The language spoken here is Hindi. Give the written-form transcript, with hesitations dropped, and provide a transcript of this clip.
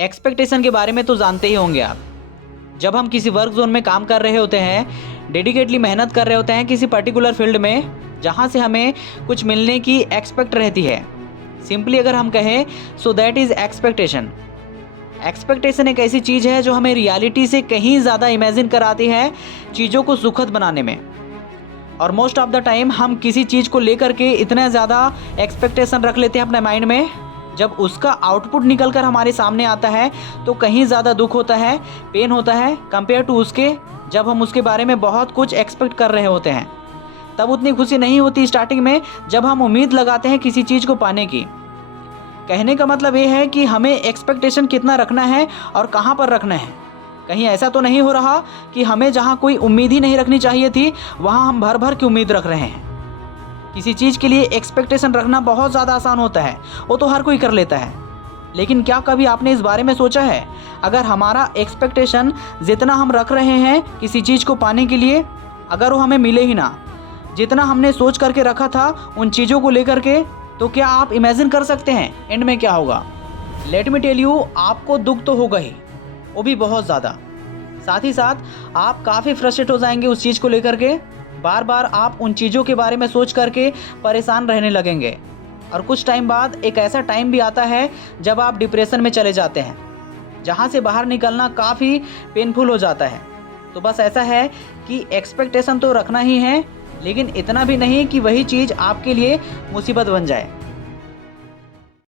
एक्सपेक्टेशन के बारे में तो जानते ही होंगे आप। जब हम किसी वर्क जोन में काम कर रहे होते हैं, डेडिकेटली मेहनत कर रहे होते हैं किसी पर्टिकुलर फील्ड में, जहाँ से हमें कुछ मिलने की एक्सपेक्ट रहती है। सिंपली अगर हम कहें so that is expectation. Expectation एक ऐसी चीज़ है जो हमें रियलिटी से कहीं ज़्यादा इमेजिन कराती है चीज़ों को सुखद बनाने में। और मोस्ट ऑफ द टाइम हम किसी चीज़ को लेकर के इतना ज़्यादा एक्सपेक्टेशन रख लेते हैं अपने माइंड में, जब उसका आउटपुट निकल कर हमारे सामने आता है तो कहीं ज़्यादा दुख होता है, पेन होता है कंपेयर टू उसके जब हम उसके बारे में बहुत कुछ एक्सपेक्ट कर रहे होते हैं। तब उतनी खुशी नहीं होती स्टार्टिंग में जब हम उम्मीद लगाते हैं किसी चीज़ को पाने की। कहने का मतलब ये है कि हमें एक्सपेक्टेशन कितना रखना है और कहाँ पर रखना है। कहीं ऐसा तो नहीं हो रहा कि हमें जहाँ कोई उम्मीद ही नहीं रखनी चाहिए थी वहाँ हम भर भर की उम्मीद रख रहे हैं। किसी चीज़ के लिए एक्सपेक्टेशन रखना बहुत ज़्यादा आसान होता है, वो तो हर कोई कर लेता है। लेकिन क्या कभी आपने इस बारे में सोचा है, अगर हमारा एक्सपेक्टेशन जितना हम रख रहे हैं किसी चीज़ को पाने के लिए, अगर वो हमें मिले ही ना, जितना हमने सोच करके रखा था उन चीज़ों को लेकर के, तो क्या आप इमेजिन कर सकते हैं एंड में क्या होगा? लेट मी टेल यू, आपको दुख तो होगा ही, वो भी बहुत ज़्यादा। साथ ही साथ आप काफ़ी फ्रस्ट्रेट हो जाएंगे उस चीज़ को लेकर के। बार बार आप उन चीज़ों के बारे में सोच करके परेशान रहने लगेंगे। और कुछ टाइम बाद एक ऐसा टाइम भी आता है जब आप डिप्रेशन में चले जाते हैं, जहाँ से बाहर निकलना काफ़ी पेनफुल हो जाता है। तो बस ऐसा है कि एक्सपेक्टेशन तो रखना ही है, लेकिन इतना भी नहीं कि वही चीज़ आपके लिए मुसीबत बन जाए।